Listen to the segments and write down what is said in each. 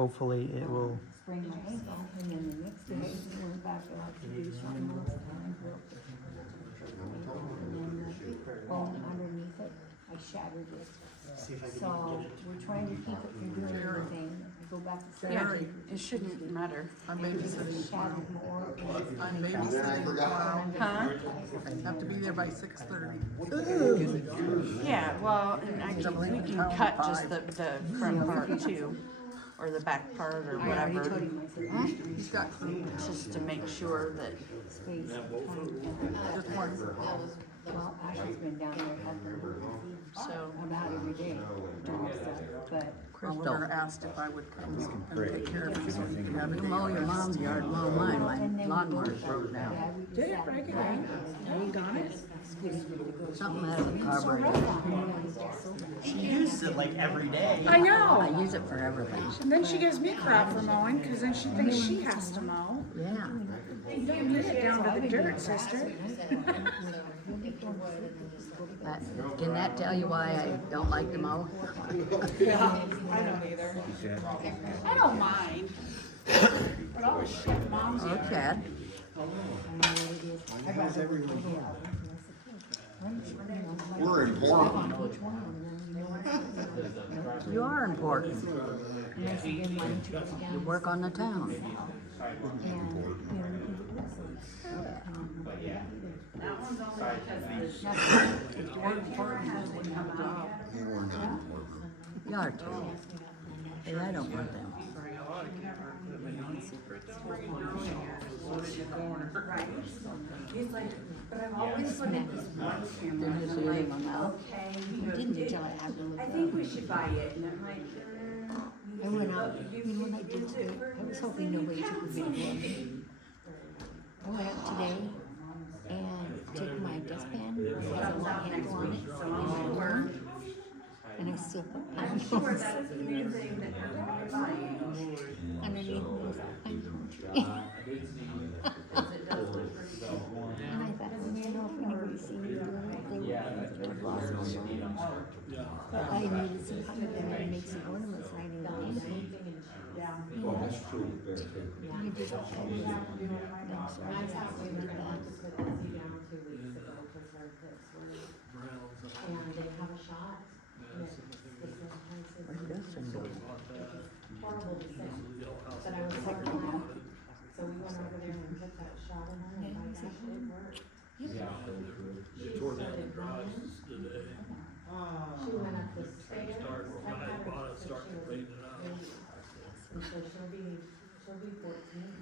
hopefully it will. Sprained my ankle, and then the next day, I went back out to do something else, and I broke it. And then the bone underneath it, I shattered it. So we're trying to keep it from doing anything. I go back to Yeah, surgery. it shouldn't matter. I'm babysitting tomorrow. Shattered more. I'm babysitting tomorrow. Huh? I have to be there by 6:30. Yeah, well, and we can cut just the front part too, or the back part or I already told whatever, him, I said, He's got crew. just to make sure that, space, time, Just one. well, Ashley's been down there helping so. about every day doing stuff, but. Oliver asked if I would come and take care of it. So he could have it. Mow your mom's yard, mow mine, my lawnmower's broke down. Did it break again? You got it? Something out of the carburetor. She uses it like every day. I I know. use it for everything. And then she gives me crap for mowing, cause then she thinks she has to mow. Yeah. You don't get it down to the dirt, sister. Can that tell you why I don't like to mow? Yeah, I don't either. I don't mind. But all the shit moms do. Okay. We're important. You are important. You work on the town. If you weren't important, you wouldn't have a job. Yeah, we're not important. You are too. Hey, I don't want them. They're just eating them out. I didn't until I had to look. I think we should buy it, and I'm like, I went out, you know what I did today? I was hoping nobody took a video of me. I went out today and took my dustpan, it has a little handle on it, and I still put pine cones that's the new thing that you're gonna be buying. underneath me. And I thought, you know, if anybody seen me doing it, they would have lost my mind. But I needed some kind of thing to make some ornaments right in the painting. Well, that's true. There too. I did all kinds of things, so I just We did were that. going to put Izzy down 2 weeks ago because her hips were, and they have a shot. And it's Where's Dustin going? horrible to say, but I was sick of that. So we went over there and put that shot in her, and my gosh, it worked. She started running. She went up the stairs. I had her since she was 8. And so she'll be 14.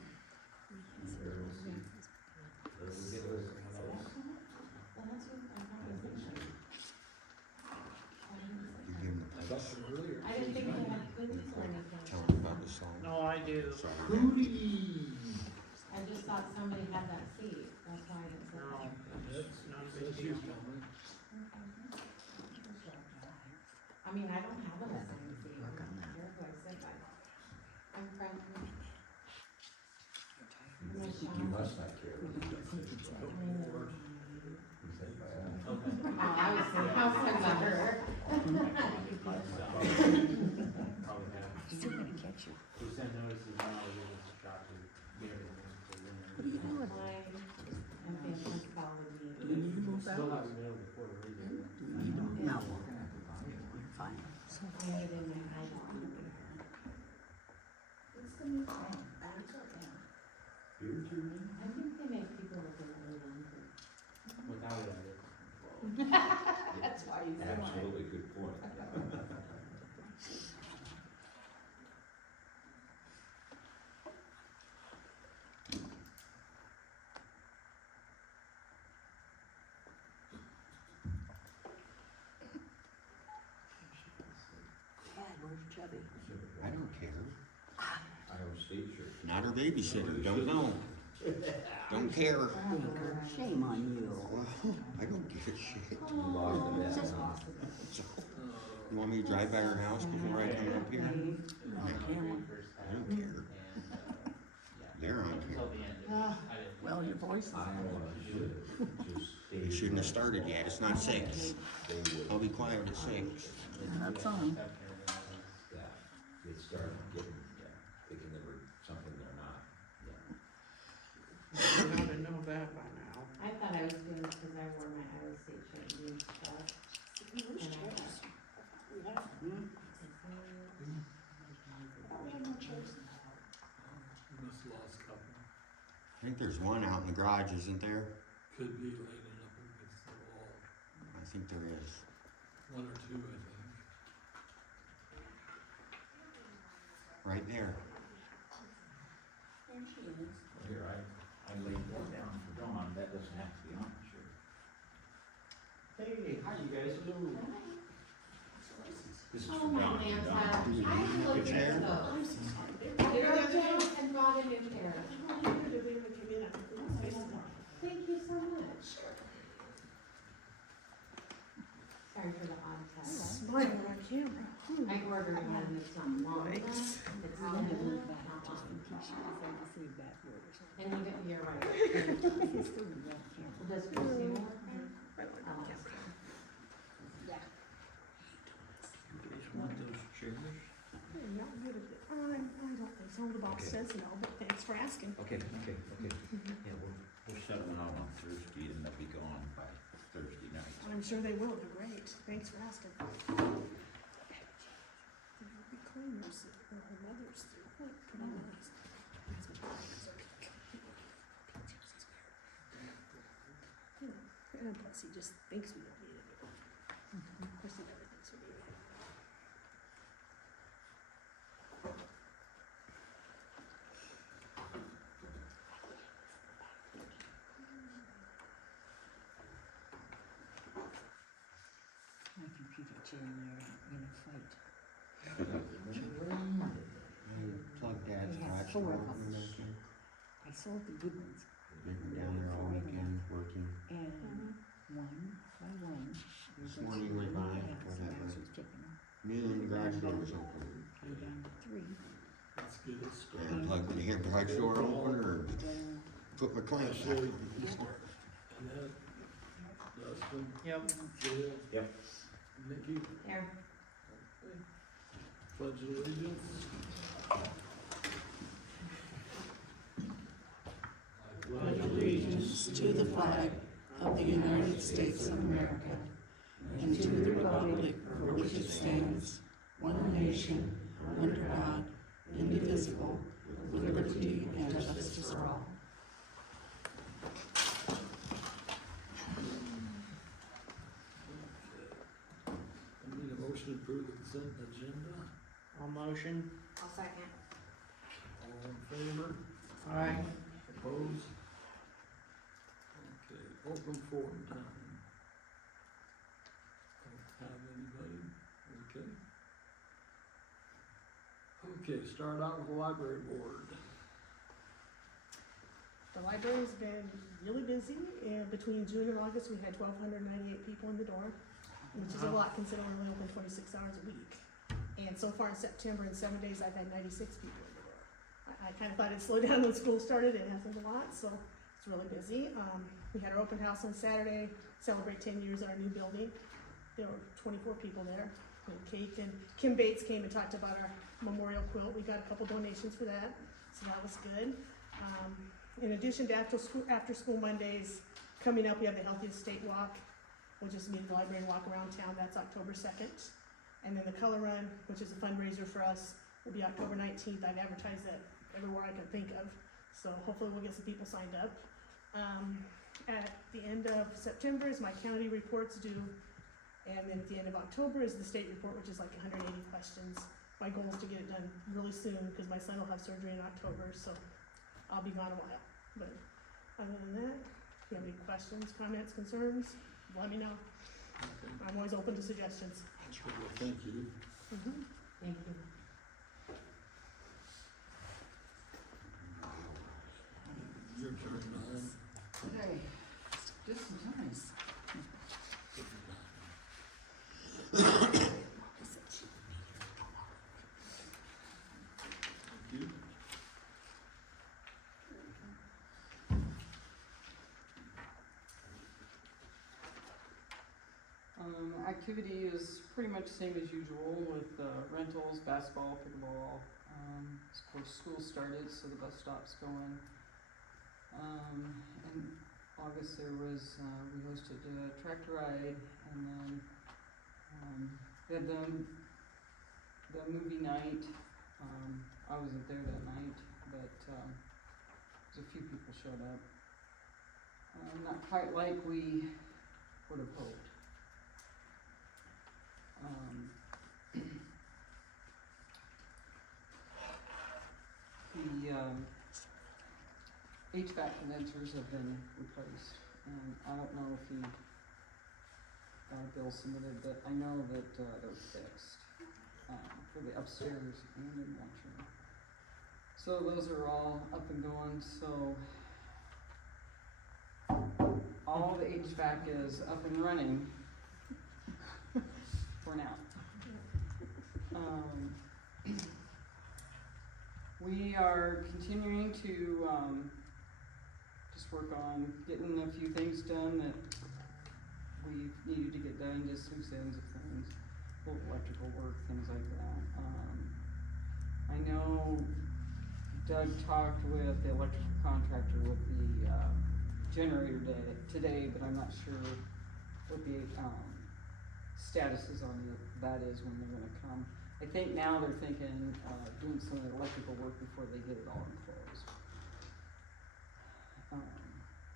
You give them the push. I didn't think they had cooties or anything. Tell them about the song. No, I do. Sorry. I just thought somebody had that seat, that's why I didn't say that. It's not a big deal. I mean, I don't have an assigned seat. Where do I sit by? I'm friendly. You must not care. Oh, I was talking about her. Still gonna catch you. I'm being comfortable with Do you need to move out? No. You're fine. me. I had it in my head. It's the new thing. I think they make people look a little younger. That's why you say that. Absolutely, good point. Dad, where's Chubby? I don't care. Not her babysitter, don't know. Don't care. Shame on you. I don't give a shit. So, you want me to drive by her house before I come up here? I don't care. They're on here. Well, your voice is on. You shouldn't have started yet, it's not 6. I'll be quiet at 6. That's on. You ought to know that by now. I thought I was doing it because I wore my Iowa State shirt and jeans stuff. Which And I chairs? We have, we have no chairs. Must have lost a couple. I think there's one out in the garage, isn't there? Could be leaning up against the wall. I think there is. One or two, I think. Right there. There she is. Here, I laid that down for Dawn, that doesn't have to be on, sure. Hey, how you guys doing? This is Oh, for my Dawn. man's Dawn. hat. Do we I need a looked chair? at those. I'm so sorry. I wrote down and bought a new pair. Thank you so much. Sorry for the odd touch. Smile on camera. I ordered one and it's not long enough. It's I'm thin, gonna move back not just long. in case you decide to save that word or something. And you're right. It's still in that camera. Does Christine work there? I'll ask her. You guys want those chairs? You're not good at it. I don't think so. The boss says no, but thanks for asking. Okay. Yeah, we're settling out on Thursday and they'll be gone by Thursday night. I'm sure they will. They're great. Thanks for asking. There will be cleaners or her mother's. What? Come on. And plus, he just thinks we don't need it. Of course, he never thinks we need it. My computer chair and you're in a fight. I plugged Dad's We have garage 4 door of opener them. back in. I sold the good ones, They've been down there all weekend working. and one by one. This morning went by, whatever. Noon, the garage door was open. Go down to 3. Let's get it And started. I plugged the garage door opener and Then put my clamp Sure. back. Annette, Dustin, Yep. Jill. Yep. Nikki, Here. pledge allegiance. Pledge allegiance to the flag of the United States of America and to the republic for which it stands, one nation, under God, indivisible, with liberty and justice for all. I need a motion to approve the consent agenda. All motion? I'll second. All in favor? Aye. Opposed? Okay, open forum time. Don't have anybody, okay. Okay, start out with the library board. The library's been really busy, and between June and August, we had 1,298 people in the door, which is a lot considering we're only open 26 hours a week. And so far in September, in 7 days, I've had 96 people in the door. I kind of thought it'd slow down when school started, it hasn't a lot, so it's really busy. We had our open house on Saturday, celebrate 10 years at our new building. There were 24 people there, and cake, and Kim Bates came and talked about our memorial quilt. We got a couple donations for that, so that was good. In addition to after school Mondays, coming up, we have the Healthiest State Walk. We'll just meet at the library and walk around town, that's October 2nd. And then the Color Run, which is a fundraiser for us, will be October 19th. I've advertised that everywhere I can think of, so hopefully we'll get some people signed up. At the end of September is my county reports due, and then at the end of October is the state report, which is like 180 questions. My goal is to get it done really soon, because my son will have surgery in October, so I'll be gone a while. But other than that, if you have any questions, comments, concerns, let me know. Okay, I'm always open to suggestions. well, thank you. Thank you. Your turn, Don. Okay, just in time. Thank you. Activity is pretty much the same as usual with rentals, basketball, pickleball. Of course, school started, so the bus stop's going. In August there was, we hosted a tractor ride, and then, we had the movie night. I wasn't there that night, but, a few people showed up. Not quite like we would have hoped. The HVAC condensers have been replaced, and I don't know if he got a bill submitted, but I know that they're fixed for the upstairs and in the lunchroom. So those are all up and going, so all the HVAC is up and running for now. We are continuing to just work on getting a few things done that we needed to get done, just loose ends of things, little electrical work, things like that. I know Doug talked with the electrical contractor with the generator today, but I'm not sure what the status is on that is when they're gonna come. I think now they're thinking doing some of the electrical work before they get it all enclosed.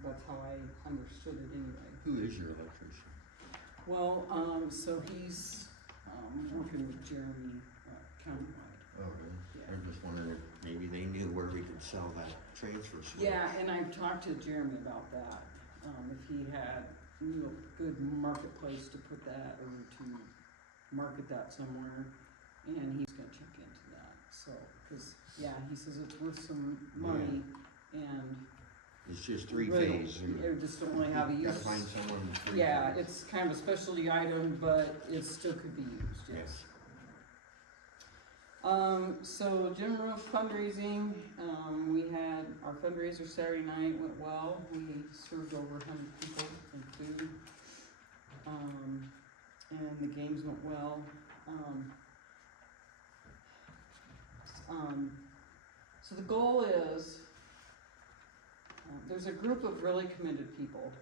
That's how I understood it anyway. Who is your electrician? Well, so he's working with Jeremy countywide. Oh, really? Yeah. I'm just wondering if maybe they knew where we could sell that transfer switch. Yeah, and I've talked to Jeremy about that. If he knew a good marketplace to put that, or to market that somewhere, and he's gonna check into that. So, cause yeah, he says it's worth some money, and It's just three really, phase. and it just don't really have a you use. gotta find someone with three Yeah, phase. it's kind of a specialty item, but it still could be used, yes. Yes. So gym roof fundraising, we had our fundraiser Saturday night, went well. We served over 100 people in food. And the games went well. So the goal is, there's a group of really committed people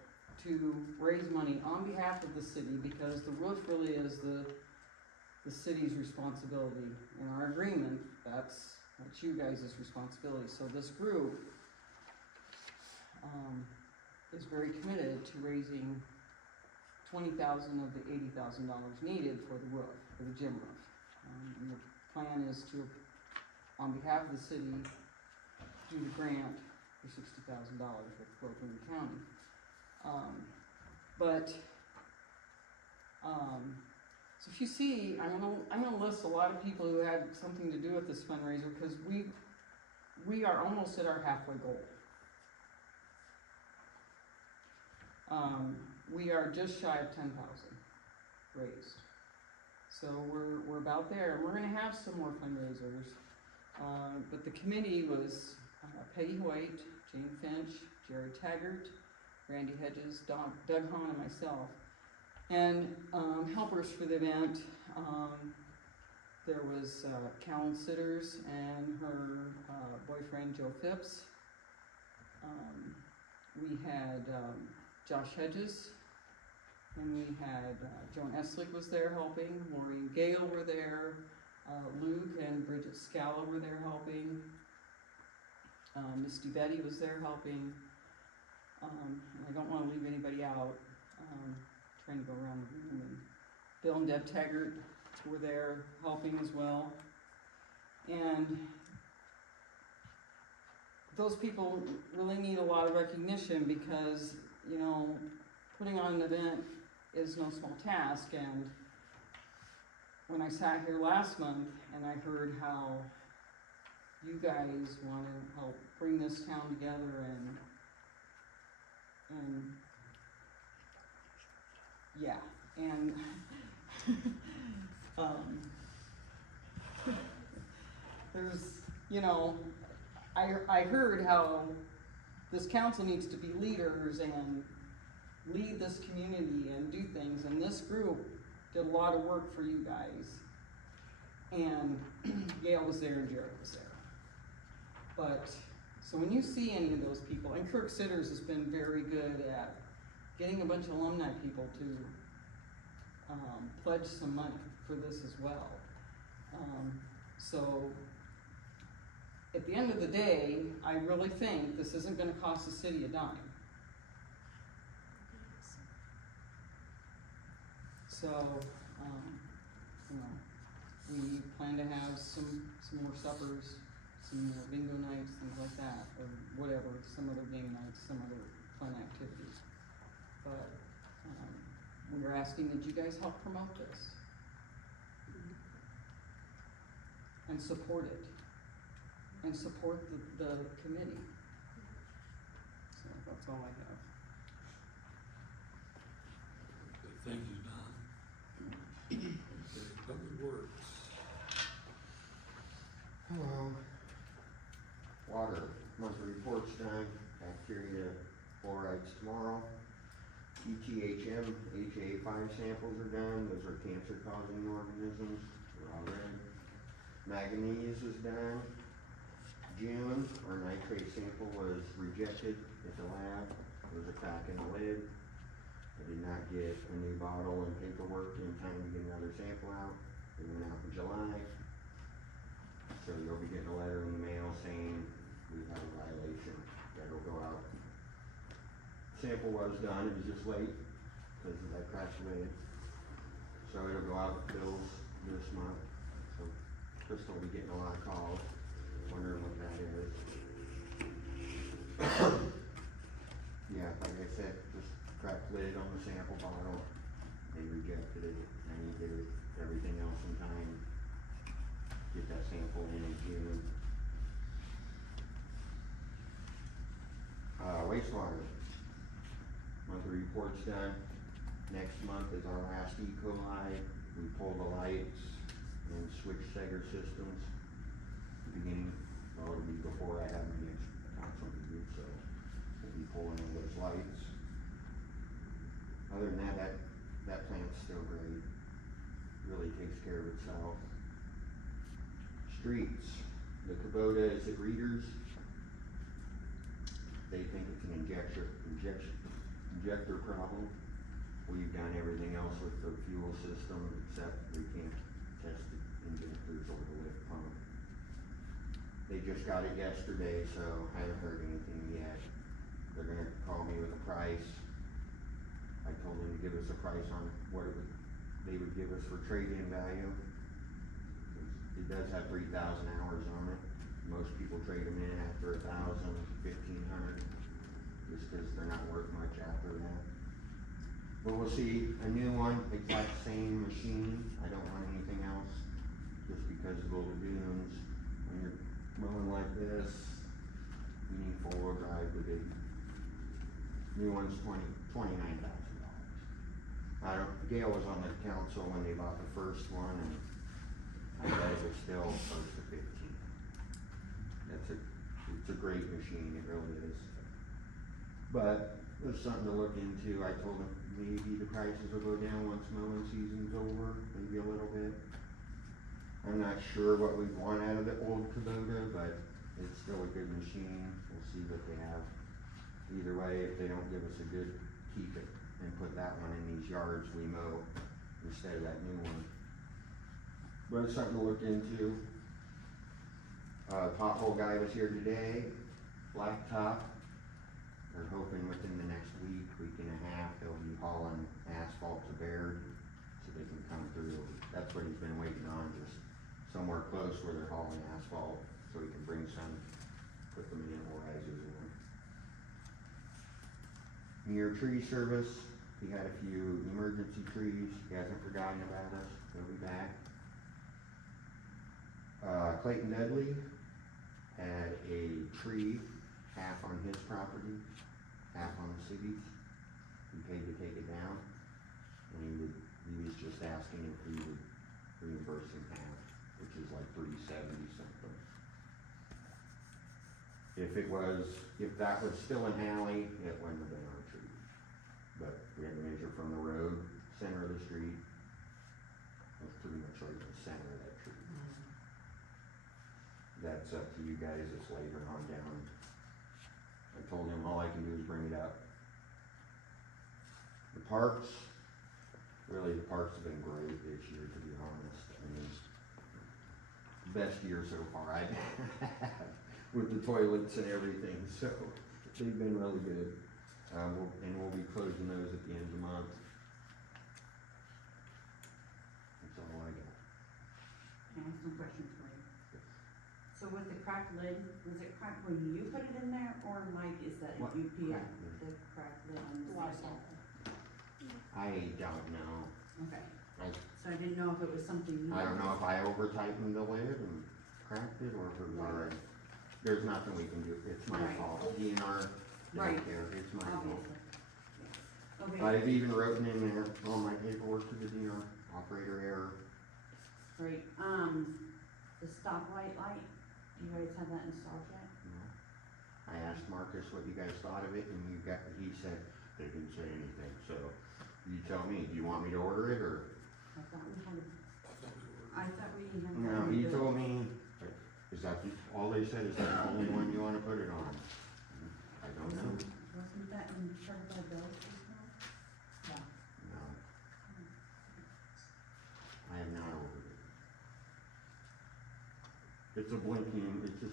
to raise money on behalf of the city, because the roof really is the city's responsibility. In our agreement, that's you guys' responsibility. So this group is very committed to raising $20,000 of the $80,000 needed for the roof, for the gym roof. And the plan is to, on behalf of the city, do the grant for $60,000 with Cleveland County. So if you see, I'm gonna list a lot of people who had something to do with this fundraiser, because we are almost at our halfway goal. We are just shy of 10,000 raised. So we're about there, and we're gonna have some more fundraisers. But the committee was Peggy White, Jane Finch, Jerry Taggart, Randy Hedges, Doug Hahn, and myself. And helpers for the event, there was Callan Sitters and her boyfriend Joe Phipps. We had Josh Hedges, and we had Joan Eslick was there helping, Maureen Gale were there, Luke and Bridget Scala were there helping, Misty Betty was there helping. And I don't want to leave anybody out. Trying to go around the room, and Bill and Deb Taggart were there helping as well. And those people really need a lot of recognition, because, you know, putting on an event is no small task. And when I sat here last month and I heard how you guys want to help bring this town together, and yeah, and there's, you know, I heard how this council needs to be leaders and lead this community and do things, and this group did a lot of work for you guys. And Gail was there and Jared was there. But So when you see any of those people, and Kirk Sitters has been very good at getting a bunch of alumni people to pledge some money for this as well. So at the end of the day, I really think this isn't gonna cost the city a dime. So, you know, we plan to have some more suppers, some more bingo nights, things like that, or whatever, some other game nights, some other fun activities. But, we are asking that you guys help promote this. And support it. And support the committee. So that's all I have. Thank you, Don. Okay, Public Works. Hello. Water, monthly reports done, bacteria fluorides tomorrow. ETHM, HA5 samples are done, those are cancer causing organisms, they're all red. Manganese is done. June, our nitrate sample was rejected at the lab, there was a crack in the lid. I did not get a new bottle and paperwork in time to get another sample out, it went out in July. So you'll be getting a letter in the mail saying we have a violation, that'll go out. Sample was done, it was just late, because of that crash lid. So it'll go out to bills this month, so Crystal will be getting a lot of calls, wondering what that is. Yeah, like I said, just cracked lid on the sample bottle, they rejected it, I need to do everything else in time. Get that sample in June. Wastewater. Monthly report's done. Next month is our last E. coli. We pulled the lights and switched Sager systems. Beginning, well, it'll be before I have my next council meeting, so we'll be pulling in those lights. Other than that, that plant's still great. Really takes care of itself. Streets, the Kubota is at Readers. They think it's an injector problem. We've done everything else with the fuel system, except we can't test the injectors or the lift pump. They just got it yesterday, so I haven't heard anything yet. They're gonna call me with a price. I told them to give us a price on what they would give us for trade-in value. It does have 3,000 hours on it. Most people trade them in after 1,000, 1,500, just because they're not worth much after that. But we'll see, a new one, exact same machine. I don't want anything else, just because of the lagoons. When you're mowing like this, you need 4-wheel drive, the big new one's $29,000. I don't, Gail was on the council when they bought the first one, and I bet it was still close to 15. It's a great machine, it really is. But there's something to look into. I told them maybe the prices will go down once mowing season's over, maybe a little bit. I'm not sure what we want out of the old Kubota, but it's still a good machine. We'll see what they have. Either way, if they don't give us a good, keep it and put that one in these yards we mow instead of that new one. But it's something to look into. Pothole guy was here today, blacktop. They're hoping within the next week and a half, they'll be hauling asphalt to Baird so they can come through. That's what he's been waiting on, just somewhere close where they're hauling asphalt so he can bring some, put them in horizons in. Near tree service, he had a few emergency trees. He hasn't forgotten about us. He'll be back. Clayton Dudley had a tree, half on his property, half on the city's. He paid to take it down, and he was just asking if we would reimburse him half, which is like $370 something. If that was still an alley, it wouldn't have been our tree. But we had to measure from the road, center of the street. It was pretty much right in the center of that tree. That's up to you guys, it's later on down I told him all I can do is bring it up. The parks, really the parks have been great this year, to be honest. I mean, best year so far I've had with the toilets and everything, so they've been really good. We'll be closing those at the end of the month. That's all I got. Can I ask some questions for you? So with the cracked lid, was it cracked when you put it in there, or Mike, is that What? you put Cracked lid? the cracked lid on the Lifestyle. side? I don't know. Okay, I so I didn't know if it was something you. don't know if I over tightened the lid and cracked it or if it was already. There's nothing we can do. It's my Right. fault. DNR Right. don't care. It's my fault. Obviously. Okay, I've even written in there on my paperwork to the DNR, operator error. great, the stoplight light, do you guys have that installed yet? You know. I asked Marcus what you guys thought of it and he said they didn't say anything. So you tell me, do you want me to order it or? I thought we had, I thought we were. I thought we had. No, he told me, is that all they said is that the only one you wanna put it on? I don't know. Wasn't that in part of our bills this month? No. I have not ordered it. It's just a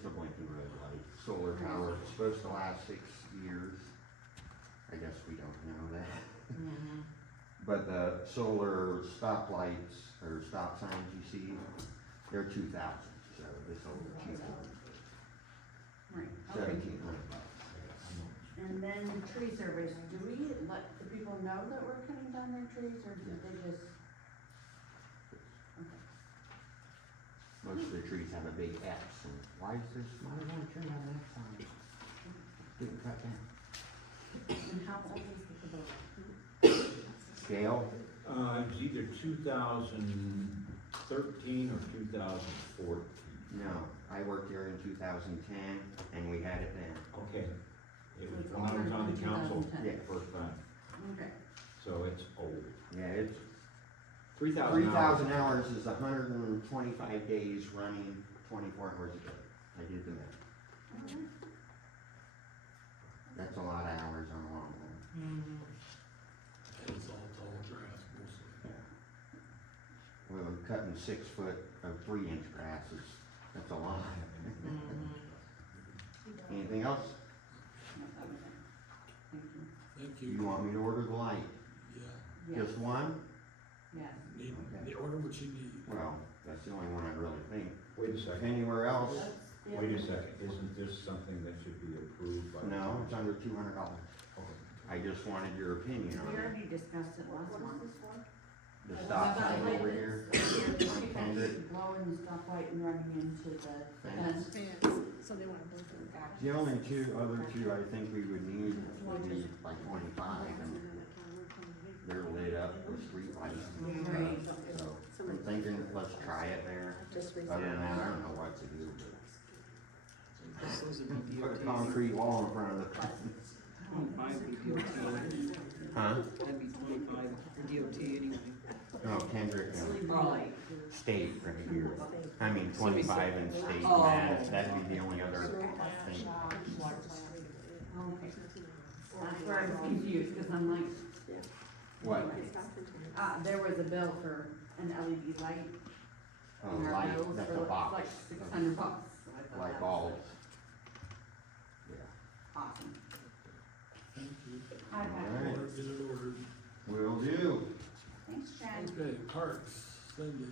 blinking red light, solar power, it's supposed to last 6 years. I guess we don't know that. Mm-hmm. But the solar stop lights, or stop signs you see, they're 2,000, so this will be cheaper, Right, okay. $1,700. And then the tree service, do we let the people know that we're cutting down their trees, or do they just? Okay. Most of the trees have a big X, and why does one tree have an X on it? Didn't cut down. And how old is the Kubota? Gail? It's either 2013 or 2014. No, I worked here in 2010, and we had it then. Okay. It was when I was on the council 2010. the first time, Okay, so it's old. Yeah, it's 3,000 3,000 hours is 125 days running, 24 hours a day. I did the math. alright. That's a lot of hours on a lawnmower. It's all tall grass mostly. Well, cutting 6 foot of 3-inch grass that's a lot. Anything else? No, that was it. Thank you. Thank You you. want me to order the light? Yeah, Yes, Just one? yes. need, Okay. the order what you need. Well, that's the only one I really think. Wait a second, Anywhere else? wait a second, isn't this something that should be approved by? No, it's under $200. I just wanted your opinion We on it. already discussed it last month. The stop sign over here. People Kendrick. blowing the stoplight and running into the Fence. fence. So they want to both of them. The only other two I think we would need would be like 25 and they're lit up with street lights. Right. So I'm thinking, let's try it there. Other than that, I don't know what to do. Put a concrete wall in front of the fence. Huh? That'd be 25 for DOT anyway. No, Kendrick, Right. state right here. I mean, 25 and state, Oh. that'd be the only other thing. Okay. That's where I was confused, cause I'm like, What? there was a bill for an LED light. Oh, in our light, bills that's for a box. Like $600. So I thought Light that was bulbs. Yeah. Awesome. Thank you. Okay. Alright. Order, get it ordered. Will do. Thanks, Chad. Okay, parks, Cindy.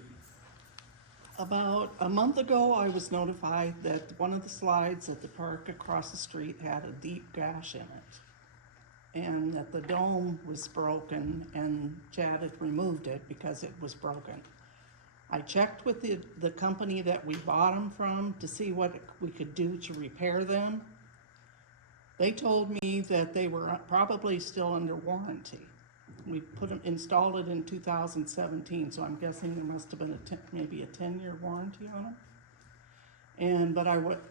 About a month ago, I was notified that one of the slides at the park across the street had a deep gash in it. And that the dome was broken and Chad had removed it because it was broken. I checked with the company that we bought them from to see what we could do to repair them. They told me that they were probably still under warranty. We installed it in 2017, so I'm guessing there must have been maybe a 10-year warranty on them.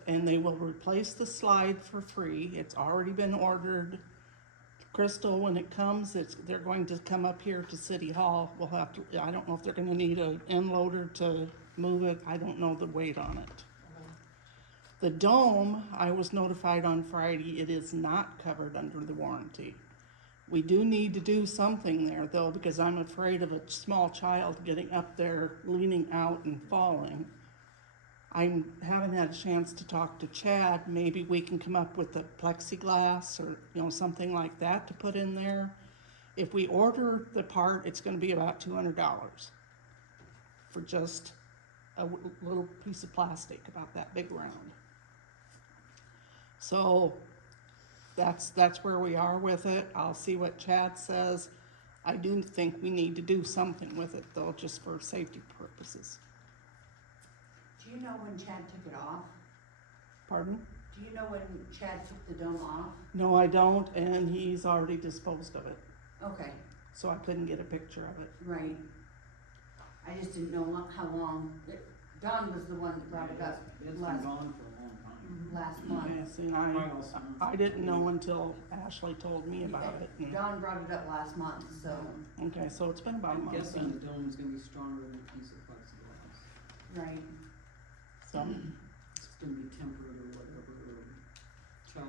And they will replace the slide for free. It's already been ordered. Crystal, when it comes, they're going to come up here to City Hall. We'll have to, I don't know if they're gonna need an end loader to move it. I don't know the weight on it. The dome, I was notified on Friday, it is not covered under the warranty. We do need to do something there though, because I'm afraid of a small child getting up there, leaning out and falling. I haven't had a chance to talk to Chad. Maybe we can come up with a plexiglass or, something like that to put in there. If we order the part, it's gonna be about $200 for just a little piece of plastic about that big round. So that's where we are with it. I'll see what Chad says. I do think we need to do something with it though, just for safety purposes. Do you know when Chad took it off? Pardon? Do you know when Chad took the dome off? No, I don't, and he's already disposed of it, Okay, so I couldn't get a picture of it. right. I just didn't know how long, Don was the one that brought it up It's been last, gone for a long time. last month. Yes, and I didn't know until Ashley told me about it. and- Don brought it up last month, so, Okay, so it's been about a I'm month guessing then. the dome's gonna be stronger than a piece of plexiglass. right. So, It's gonna be tempered or whatever,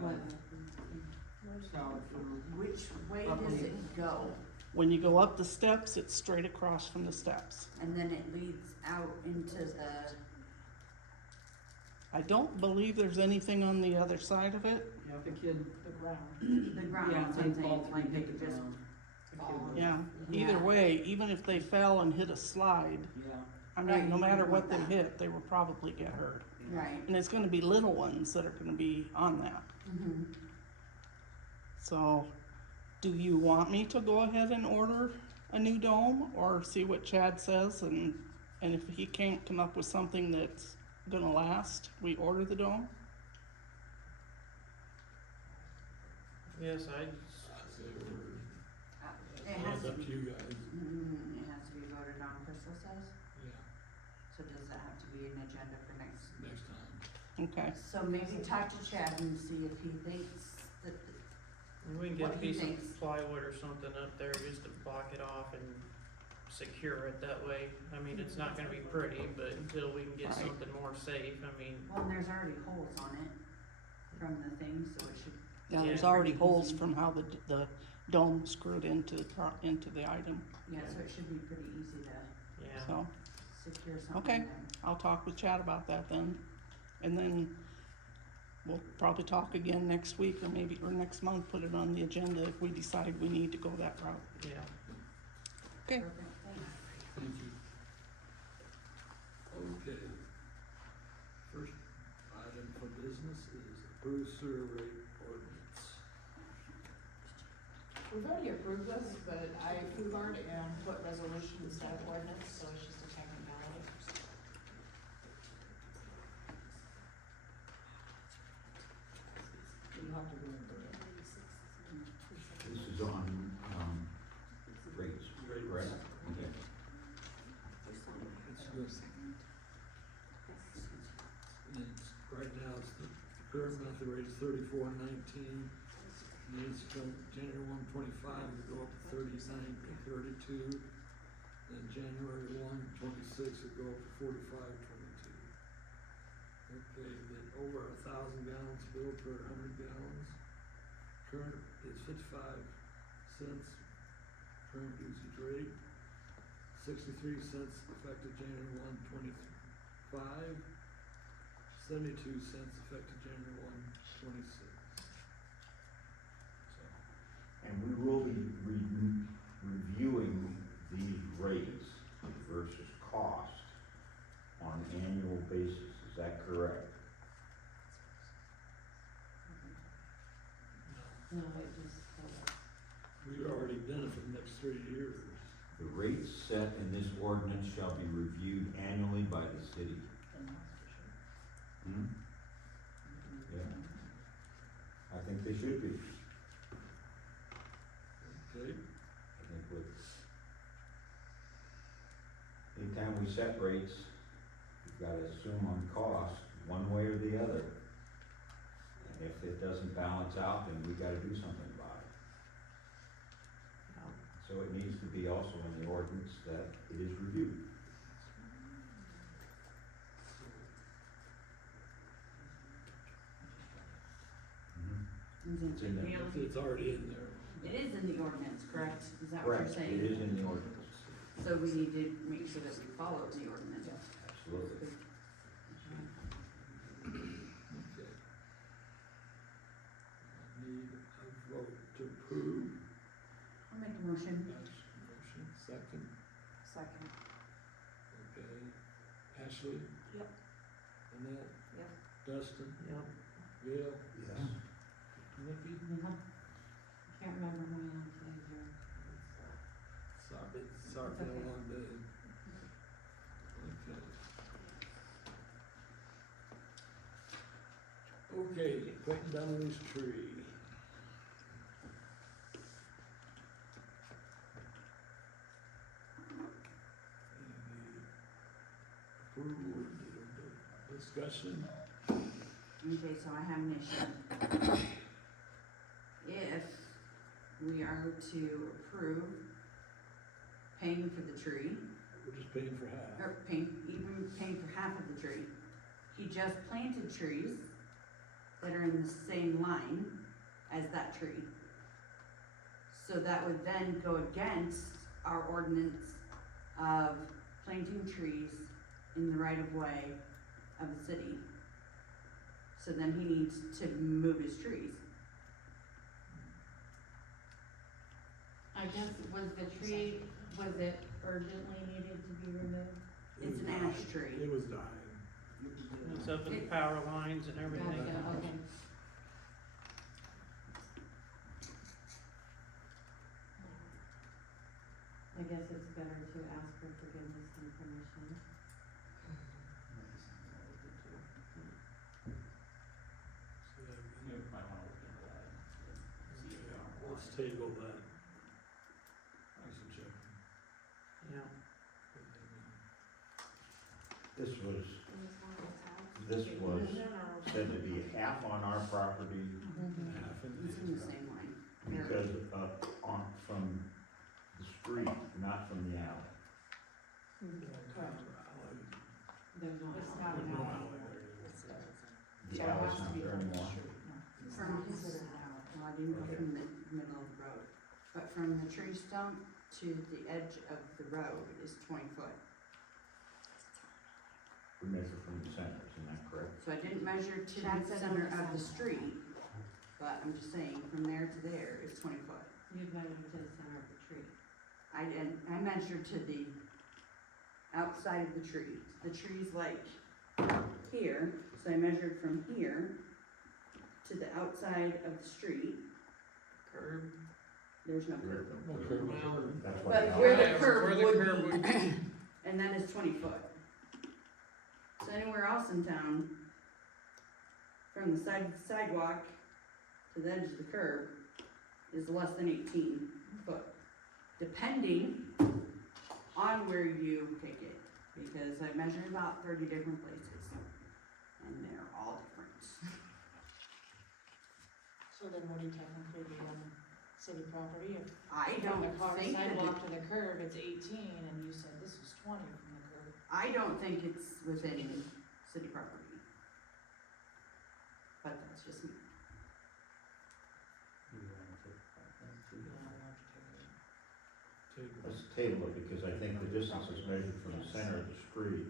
or child for. Which way does it go? when you go up the steps, it's straight across from the steps. And then it leads out into the, I don't believe there's anything on the other side of it. Yeah, if a kid, the ground, yeah, something, if all three like hit it the just ground. The kid would- Yeah, Yeah. either way, even if they fell and hit a slide, Yeah, I Right, mean, no you matter wouldn't what want they that. hit, they will probably get hurt. right. And it's gonna be little ones that are gonna be on that. Mm-hmm. So, do you want me to go ahead and order a new dome, or see what Chad says, and if he can't come up with something that's gonna last, we order the dome? I'd Yes, say we're, It has it's to up to be, you guys, it has to be voted on, Crystal says, yeah, so does that have to be an agenda for next? next time. Okay, So maybe talk to Chad and see if he thinks that, We can What get a he piece thinks. of plywood or something up there just to block it off and secure it that way. I mean, it's not gonna be pretty, but until we can get Right. something more safe, I mean, well, and there's already holes on it from the thing, so it should, yeah, there's Yeah. already holes from how the dome screwed into the item, yeah, so it should be pretty easy to yeah. so. secure something Okay. there. I'll talk with Chad about that then, and then we'll probably talk again next week or next month, put it on the agenda if we decide we need to go that route. Yeah. Okay. Perfect, thanks. Thank you. Okay. First item for business is approved sewer rate ordinance. We've already approved this, but we've already, put resolution instead of ordinance, so it's just a technicality. you have to go into it. This is on, rates, Rates. right? Okay. It's good. And it's, right now, it's the current monthly rate is $34.19. And it's from January 1/25, we go up to 39.32. Then January 1/26, it go up to 45.22. Okay, then over 1,000 gallons billed per 100 gallons. Current is 55 cents, current usage rate. 63 cents effective January 1/25. 72 cents effective January 1/26. And we will be reviewing these rates versus cost on an annual basis, is that correct? No, it just, We've already done it for the next 3 years. The rates set in this ordinance shall be reviewed annually by the city. Hmm? Yeah. I think they should be. Okay, I think with, anytime we set rates, we've gotta assume on cost, one way or the other. And if it doesn't balance out, then we gotta do something about it. So it needs to be also in the ordinance that it is reviewed. It's in there. It's already in there. It is in the ordinance, correct? Is that what you're Correct, it saying? is in the ordinance, So we need to make sure that we follow the ordinance. absolutely. Okay. I need a vote to approve. I'll make a motion. Motion, second, Second. okay. Ashley? Yep. Annette? Yep. Dustin? Yep. Gail? Yes. Nikki? Can't remember when I was here. Sorry, been a long day. Okay. Okay, Quentin Dunley's tree. Any approval, discussion? Okay, so I have an issue. If we are to approve paying for the tree, We're just paying for half. or even paying for half of the tree, he just planted trees that are in the same line as that tree. So that would then go against our ordinance of planting trees in the right of way of the city. So then he needs to move his trees. I guess, was the tree, was it urgently needed to be removed? It's an ash tree. It was dying. It's up in the power lines and everything. Gotcha, okay. I guess it's better to ask for forgiveness than permission. Let's table that. Nice and check. Yeah. This was said to be half on our property Half in It's in the same line. because from the street, not from the alley. There's no. There's no alley there. The alley's not there anymore. From his, well, I didn't go from the middle of the road, but from the tree stump to the edge of the road is 20 foot. We measure from the center, isn't that correct? So I didn't measure to That's the it, center on the of the center. street, but I'm just saying, from there to there is 20 foot. You'd measure to the center of the tree. I measured to the outside of the tree. The tree's like here, so I measured from here to the outside of the street. Curb. There's no curb. No curb. That's what But the where alley- the curb Where the would curb be, would be. and that is 20 foot. So anywhere else in town, from the side of the sidewalk to the edge of the curb is less than 18 foot, depending on where you pick it, because I measured about 30 different places, and they're all different. So then would he technically be on city property if I from the don't car think that, sidewalk to the curb, it's 18 and you said this was 20 from the curb? I don't think it's within city property. But that's just me. Let's table it because I think the distance is measured from the center of the street.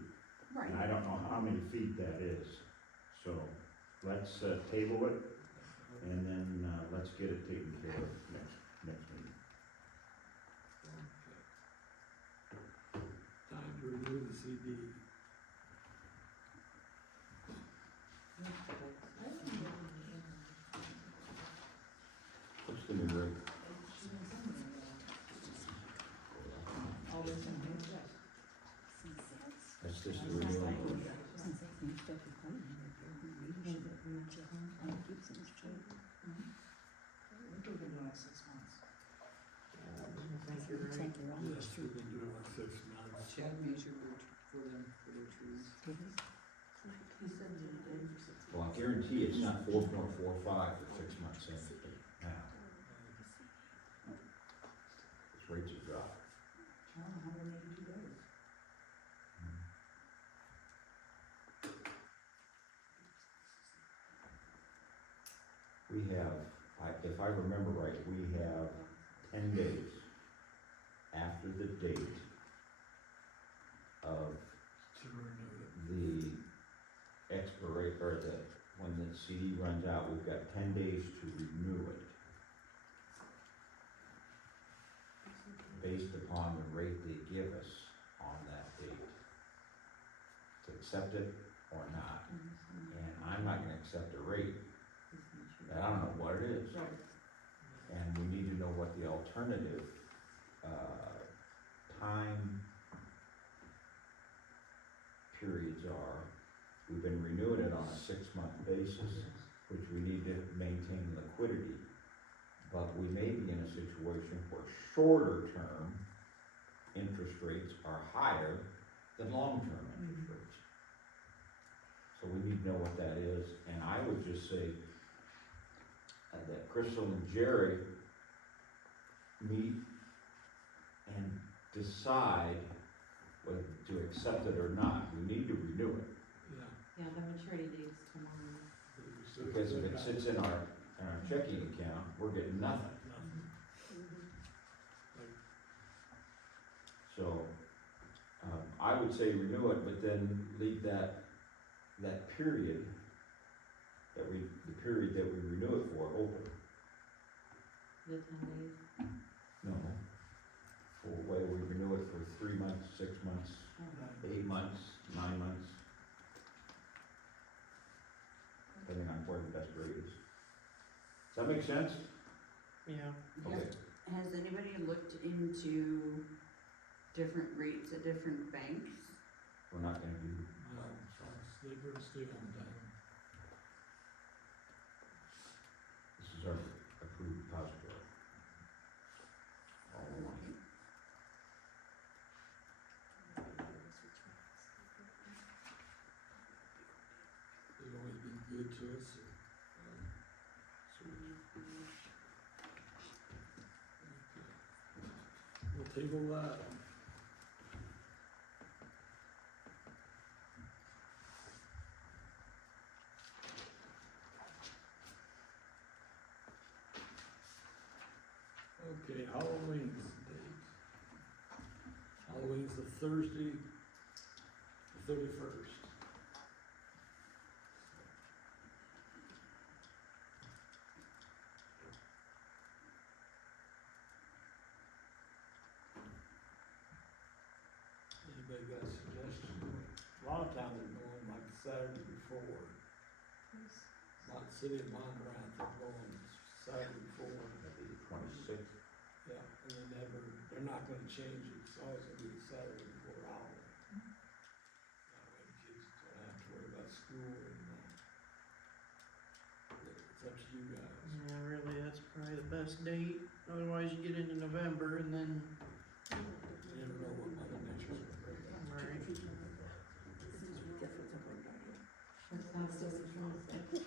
Right. And I don't know how many feet that is. So let's table it and then let's get it taken care of next meeting. Time to remove the CD. What's the new rate? That's just the renewal. We've been doing it 6 months. I think you're right. Yes, we've been doing it 6 months. Chad measured for them, for their trees. He said that it did. Well, I guarantee it's not 4.45 for 6 months in now. These rates are dropping. Oh, 182 days. We have if I remember right, we have 10 days after the date of To renew it. the expiration, or when the CD runs out, we've got 10 days to renew it. Based upon the rate they give us on that date. To accept it or not. And I'm not gonna accept a rate that I don't know what it is. And we need to know what the alternative, time periods are. We've been renewing it on a 6-month basis, which we need to maintain liquidity. But we may be in a situation where shorter term interest rates are higher than long-term interest rates. So we need to know what that is, and I would just say that Crystal and Jerry meet and decide whether to accept it or not. We need to renew it, Yeah. Yeah, the maturity date's tomorrow. because if it sits in our checking account, we're getting nothing. So, I would say renew it, but then leave that period, the period that we renew it for open. The 10 days. No. For whether we renew it for 3 months, 6 months, 8 months, 9 months. Depending on where the best rate is. Does that make sense? Yeah. Okay. Has anybody looked into different rates at different banks? We're not gonna do, No, so they're gonna stay on time. this is our approved depository. They've always been good to us, so. We'll table that. Okay, Halloween's date. Halloween's the Thursday, the 31st. Anybody got a suggestion? A lot of towns are going like Saturday before. Not the city of Monterey, they're going Saturday before. That'd be the 26th. Yeah, and they're not gonna change it, it's always gonna be the Saturday before Halloween. That way the kids don't have to worry about school and, it's up to you guys. Yeah, really, that's probably the best date. Otherwise you get into November and then, You never know what Mother Nature's gonna bring. right. What's that, says the 26th?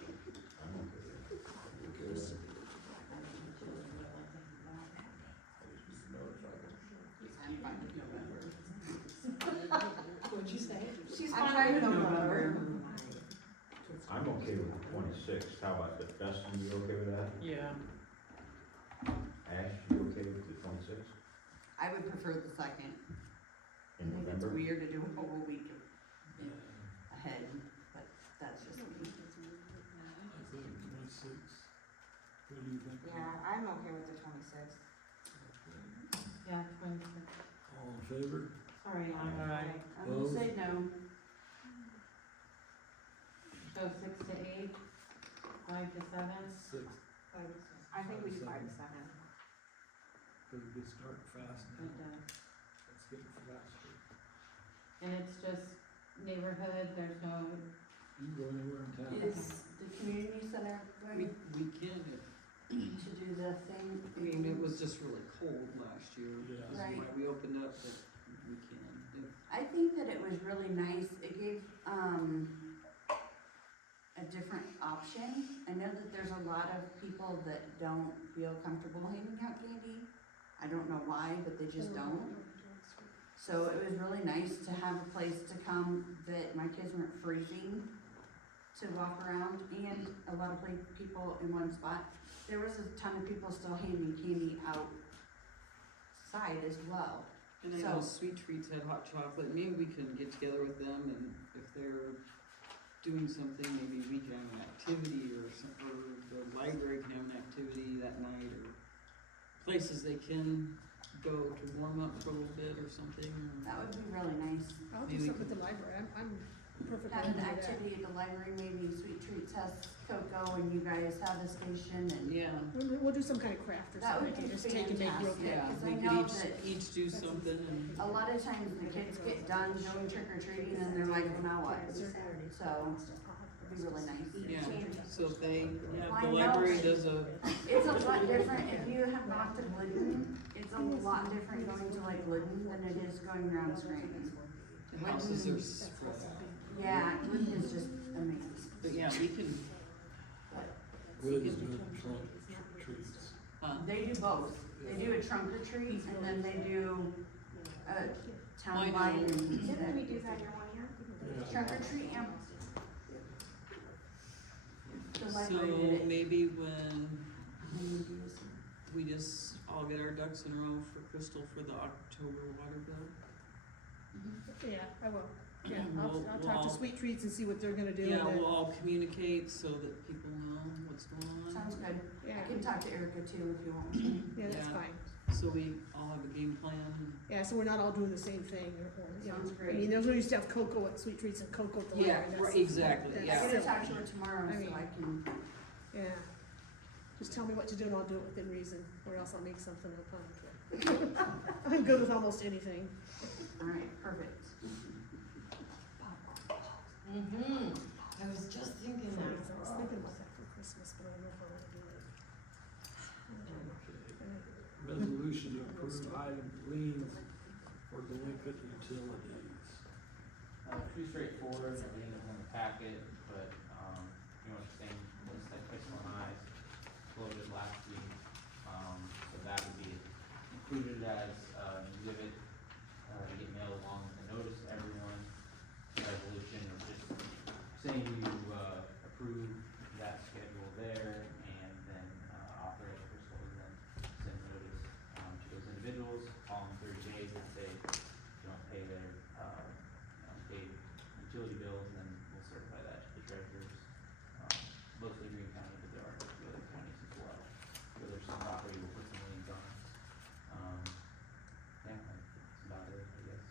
I'm okay with it. I'm fine with November. What'd you say? She's I'm fine with November. I'm okay with the 26th. How about the Dustin, you okay with that? Yeah, Ash, you okay with the 26th I would prefer the second. in I think it's November? weird to do a whole week ahead, but that's just me. I think 26. What do you think? Yeah, I'm okay with the 26th. Okay. Yeah, 26th. All in favor? Sorry, Aye. I'm gonna say no. So 6 to 8, 5 to 7. 6, I think we do 5 to 7. because we get started fast It now. does. Let's get it faster. And it's just neighborhood, there's no, You can go anywhere in town. Is the community center We, going we can, to do the thing? I mean, it was just really cold last year. Yeah. That's Right. why we opened up, but we can. I think that it was really nice. It gave, a different option. I know that there's a lot of people that don't feel comfortable handing out candy. I don't know why, but they just don't. So it was really nice to have a place to come that my kids weren't freezing to walk around, and a lot of people in one spot. there was a ton of people still handing candy outside as well. And I know So- Sweet Treats had hot chocolate, maybe we can get together with them and if they're doing something, maybe we can have an activity or the library can have an activity that night or places they can go to warm up for a little bit or something. Or That would be really nice. I'll do Maybe we something with the library, I'm perfectly Have into an that. activity at the library, maybe Sweet Treats has cocoa and you guys have a station and. Yeah, We'll do some kind of craft or That something, would be just take and make real fantastic. quick. yeah, because I we know could that- each do something and. A lot of times the kids get done doing trick or treating and they're like, well, now what? So, it'd be really nice. Yeah, so if they, yeah, I the know. library does a, It's a lot different, if you have gone to Glidden, it's a lot different going to like Glidden than it is going around Scranton. the houses are spread out. Yeah, Glidden is just amazing. But yeah, we can, Glenn's doing trunk treats. They do both, they do a trunk or treat and then they do a Why town-wide don't- and. Didn't we do that your one year? Yeah. Trunk or treat, yeah. The so library did it. maybe when we just all get our ducks in a row for Crystal for the October water bill. Yeah, I will. Yeah, We'll- I'll we'll talk all- to Sweet Treats and see what they're gonna do. Yeah, and then- we'll all communicate so that people know what's going on. Sounds good. I Yeah, can talk to Erica too if you want me. yeah, that's Yeah. fine. So we all have a game plan and. Yeah, so we're not all doing the same thing, or, you know, Sounds I great. mean, there's, we used to have cocoa at Sweet Treats and cocoa at the Yeah, library. right, exactly, that's yeah. I'm gonna silly. talk to her tomorrow I so mean- I can, Yeah, just tell me what to do and I'll do it within reason, or else I'll make something up on it. I'm good with almost anything. alright, perfect. Mm-hmm, I was just thinking I that. was thinking about that for Christmas, but I don't know if I wanna do it. Resolution to approve item liens for delinquent utilities. Pretty straightforward, everything is in the packet, but, you know, same list that Crystal and I floated last week. So that would be included as an exhibit, to get mailed along with the notice to everyone. Resolution is just saying you, approve that schedule there, and then, authorize Crystal to then send notice, to those individuals, following 30 days if they don't pay their, paid utility bills, and then we'll certify that to the treasurers. Mostly Green County, but there are a few other counties as well, where there's some property, we'll put some liens on. Yeah, that's about it, I guess.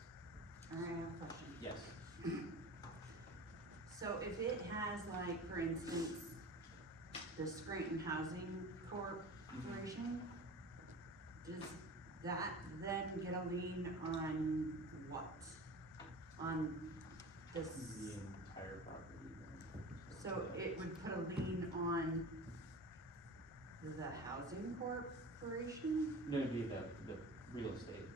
Alright, I have a question. Yes, So if it has like, for instance, the Scranton Housing Corporation, does that then get a lien on what? On this, the entire property then. so it would put a lien on the housing corporation? No, it'd be the real estate.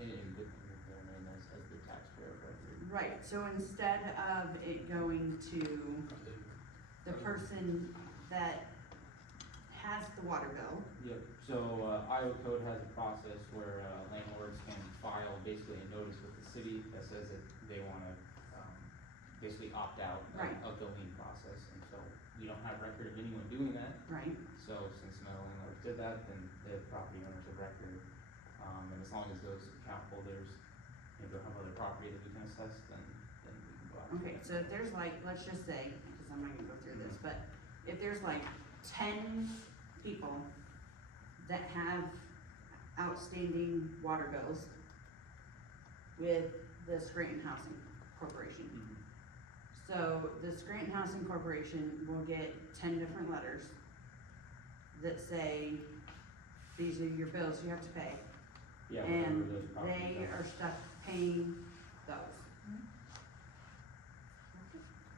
And the name as the taxpayer of record. Right, so instead of it going to the person that has the water bill, Yep, so, Iowa code has a process where, landlords can file basically a notice with the city that says that they wanna, basically opt out Right. of the lien process, and so we don't have record of anyone doing that. right? So since no landlords did that, then they're the property owners of record, and as long as those account holders, you know, don't have other property that we can assess, then we can go after Okay, that. so if there's like, let's just say, because I'm not gonna go through this, but if there's like 10 people that have outstanding water bills with the Scranton Housing Corporation. Mhm. So the Scranton Housing Corporation will get 10 different letters that say, these are your bills you have to pay. Yeah, And whatever those properties they are stuck paying those.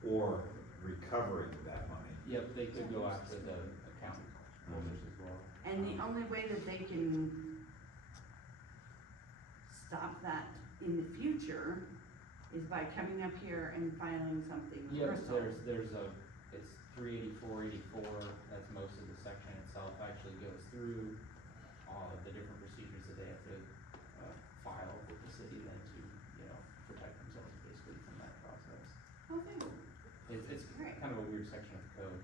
Or recovering that money. Yep, they could go after the account holders as well. And the only way that they can stop that in the future is by coming up here and filing something with Yep, Crystal. there's it's 384, that's most of the section itself, actually goes through all of the different procedures that they have to, file with the city then to, you know, protect themselves basically from that process. Okay, It's Right. kind of a weird section of the code.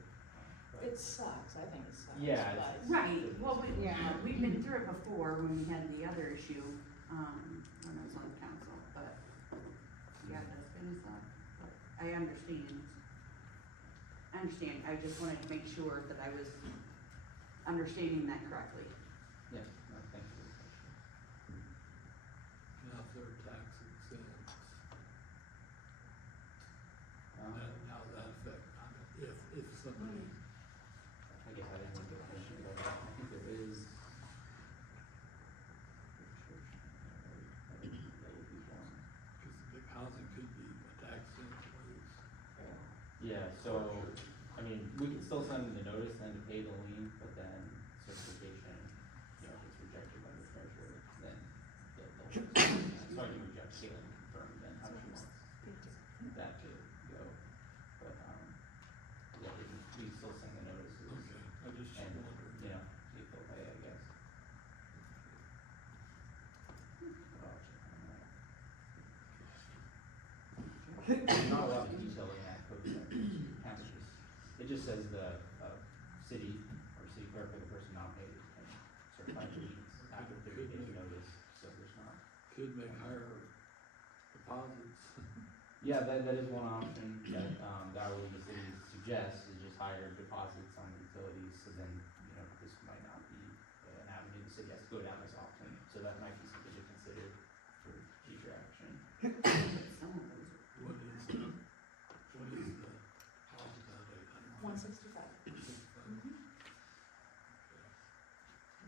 It sucks, I think it sucks. Yeah, but- Right, well, we've been through it before when we had the other issue, when I was on the council, but, yeah, that's gonna suck, but I understand. I just wanted to make sure that I was understanding that correctly. Yeah, no, thank you for the question. Now, if they're tax exempt, Um, how does that affect, if somebody, I guess I didn't look at the question, but I think there is. That would be one. cause the housing could be a tax exempt wage. Yeah, so, I mean, we can still send them the notice then to pay the lien, but then certification, you know, if it's rejected by the treasurer, then they'll, so I can reject Caitlin and confirm then how she wants that to go. But, yeah, we can still send the notices Okay, I just and, wondered. you know, see if they'll pay, I guess. But I'll check on that. There's not a lot of detail in that code section, kind of just, it just says the, city or city clerk or the person nominated can certify the liens after 30 days notice, so there's not. Could make higher deposits. Yeah, that is one option that, that would the city suggests, is just higher deposits on the utilities, so then, you know, this might not be an avenue the city has to go down as often, so that might be something to consider for future action. Some of those What is the deposit on rate? 165.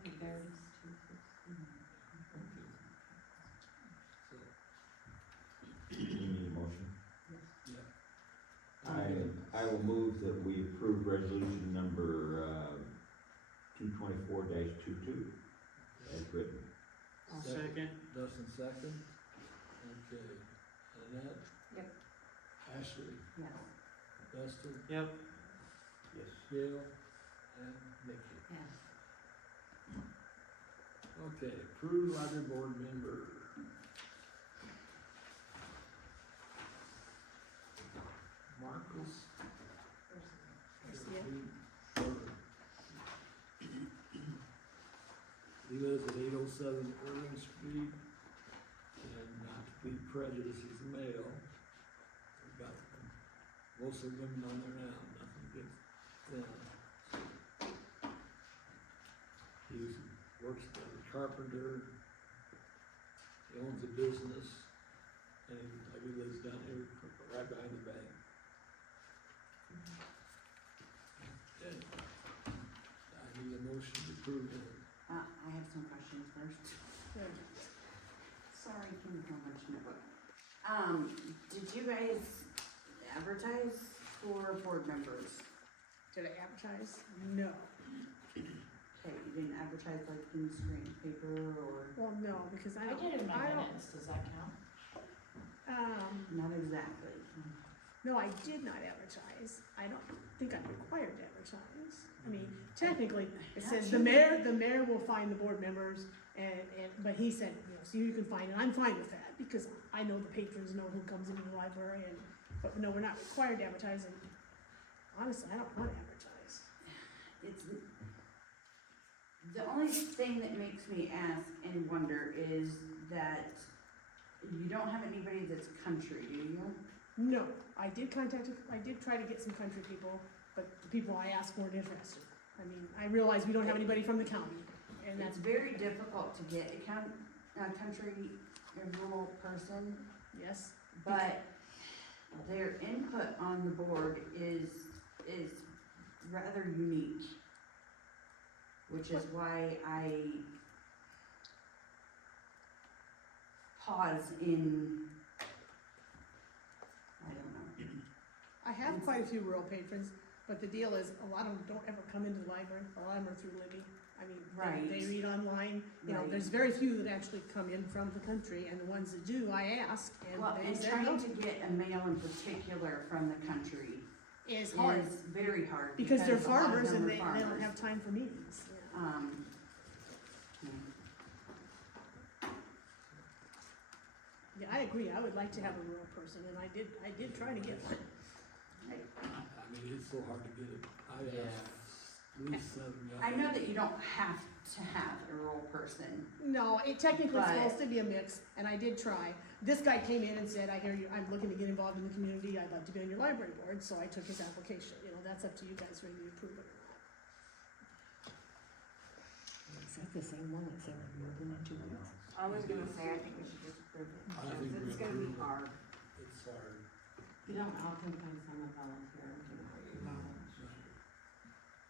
It varies too. So, You need a motion? yeah. I will move that we approve resolution number, 224-22 as written. Second. Dustin second. Okay. Annette? Yep. Ashley? Yes. Dustin? Yep. Yes. Gail? And Nikki? Yes. Okay, approved library board member. Marcus? He lives at 807 Irving Street, and not to be prejudiced, he's a male. We've got mostly women on there now, nothing against them. He works as a carpenter, he owns a business, and he lives down here, right behind the bank. Okay. I need a motion to approve him. I have some questions first. Sorry, can you mention it? Did you guys advertise for board members? Did I advertise? No. Okay, you didn't advertise like in the Scranton paper or? Well, no, because I I don't. did it in my I don't- minutes, does that count? Not exactly. No, I did not advertise. I don't think I'm required to advertise. I mean, technically, it says the mayor will find the board members but he said, you know, so you can find, and I'm fine with that because I know the patrons know who comes into the library but no, we're not required to advertise and honestly, I don't want to advertise. It's, the only thing that makes me ask and wonder is that you don't have anybody that's country, do you? No, I did try to get some country people, but the people I asked weren't interested. I mean, I realize we don't have anybody from the county, and It's that's, very difficult to get a country, a rural person, yes, but their input on the board is rather unique. Which is why I pause in, I don't know. I have quite a few rural patrons, but the deal is, a lot of them don't ever come into the library, a lot of them are through Libby. I mean, Right. they read online, you know, Right. there's very few that actually come in from the country, and the ones that do, I ask, Well, and they and said trying no. to get a male in particular from the country Is hard, is very hard. because they're a lot of farmers them and are they don't farmers. have time for meetings, yeah. Yeah, I agree, I would like to have a rural person, and I did try to get one. I mean, it's so hard to get it. I Yeah. asked at least 7 guys. I know that you don't have to have a rural person. No, it technically is But- supposed to be a mix, and I did try. This guy came in and said, I hear you, I'm looking to get involved in the community, I'd like to be on your library board, so I took his application, you know, that's up to you guys whether you approve it or not. Is that the same one that said we're moving in 2 weeks? I was gonna say, I think we should just approve it, I think because we it's gonna be approve it. hard. It's hard. You don't often find someone volunteer, you know.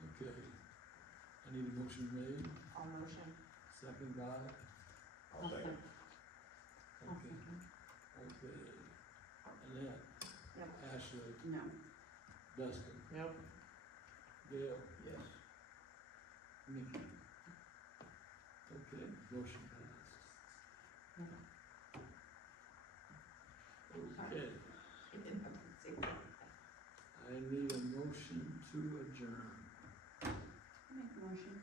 Okay. I need a motion made, All motion. second by, I'll second. okay, okay. Annette, Yep. Ashley, No. Dustin, Yep. Gail. Yes. Nikki. Okay, motion passed. Okay, I need a motion to adjourn. Make a motion.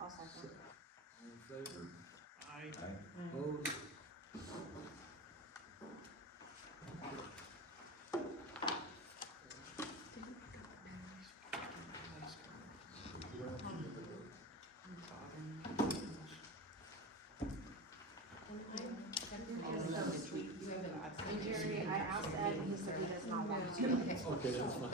I'll second. All in favor? I Opposed? And Jerry, I asked Ed, and he said he does not want to. Okay, that's fine.